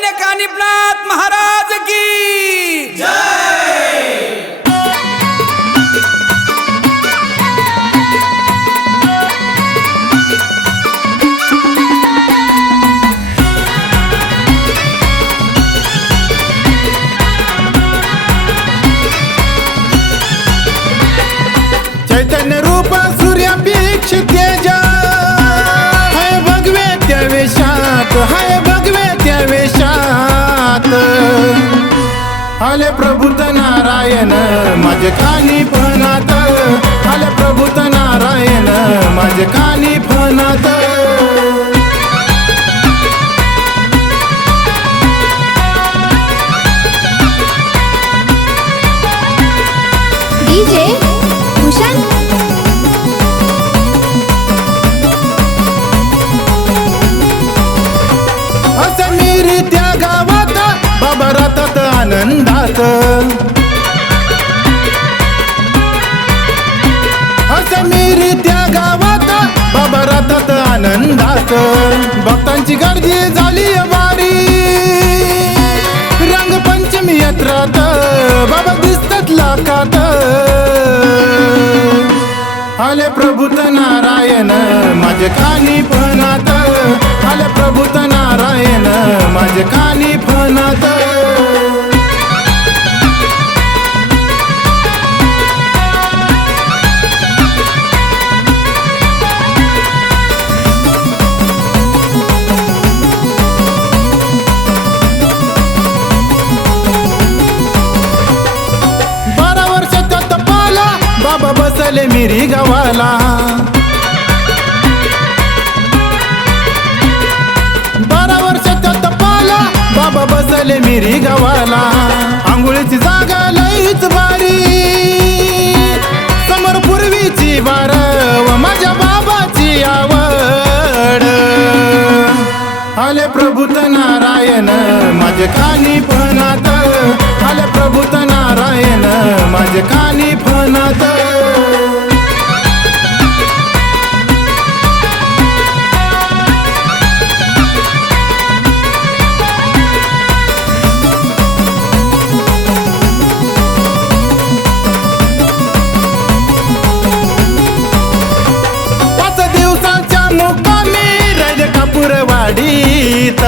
चैतन्य कानिपनाथ महाराज की? कानी फनात आले प्रभूत नारायण माझे कानी फनात. डीजे असं मी त्या गावात बाबा रातात आनंदात. त्या गावात बाबा रातात आनंदात. भक्तांची गर्दी झाली वारी. रंगपंचमी यात्रात बाबा दिसतात लाखात. आले प्रभूत नारायण माझे कानी पणात आले प्रभूत नारायण माझे कानी बाबा मिरी गावाला. बारा वर्षात तपाला बाबा बसले मिरी गावाला. आंघोळीची जागा लईच बारी समोर पूर्वीची बार व माझ्या बाबाची आवड. आले प्रभूत नारायण माझे कानी फनात. आले प्रभूत नारायण माझे कानी फनात. राज कापूरवाडीत.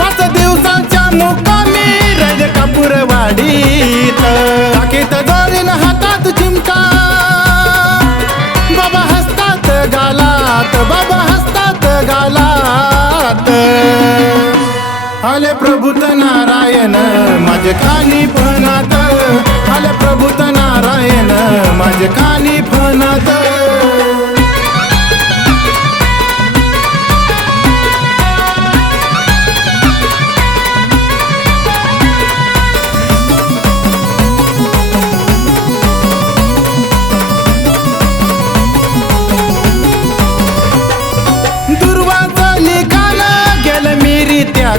पाच दिवसाच्या मुक्कामी राज कापूरवाडीत. टाकीत दोरीन हातात चिमटा. बाबा हसतात गालात बाबा हसतात गालात. आले प्रभूत नारायण माझे खाली फनात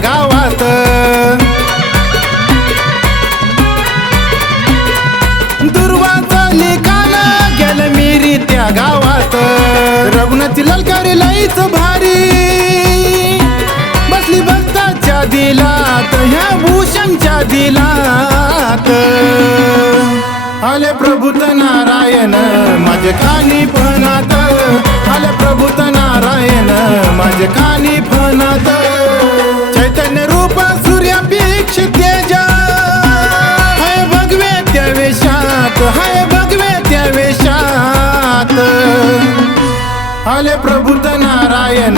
गावात. दुर्वाचं लिखाण गेलं मिरी त्या गावात. रघुनाथी ललकारी लईच भारी. बसली भक्ताच्या दिलात ह्या भूषणच्या दिलात. आले प्रभूत नारायण माझे कानी फनात. आले प्रभूत नारायण माझे कानी फनात. आले प्रभुत नारायण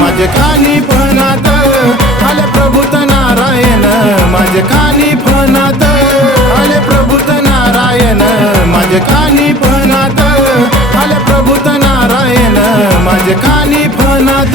माझे खाली फनात. आले प्रभुत नारायण माझे खाली फनात. आले प्रभुत नारायण माझे खाली फनात. आले प्रभुत नारायण माझे खाली फनात.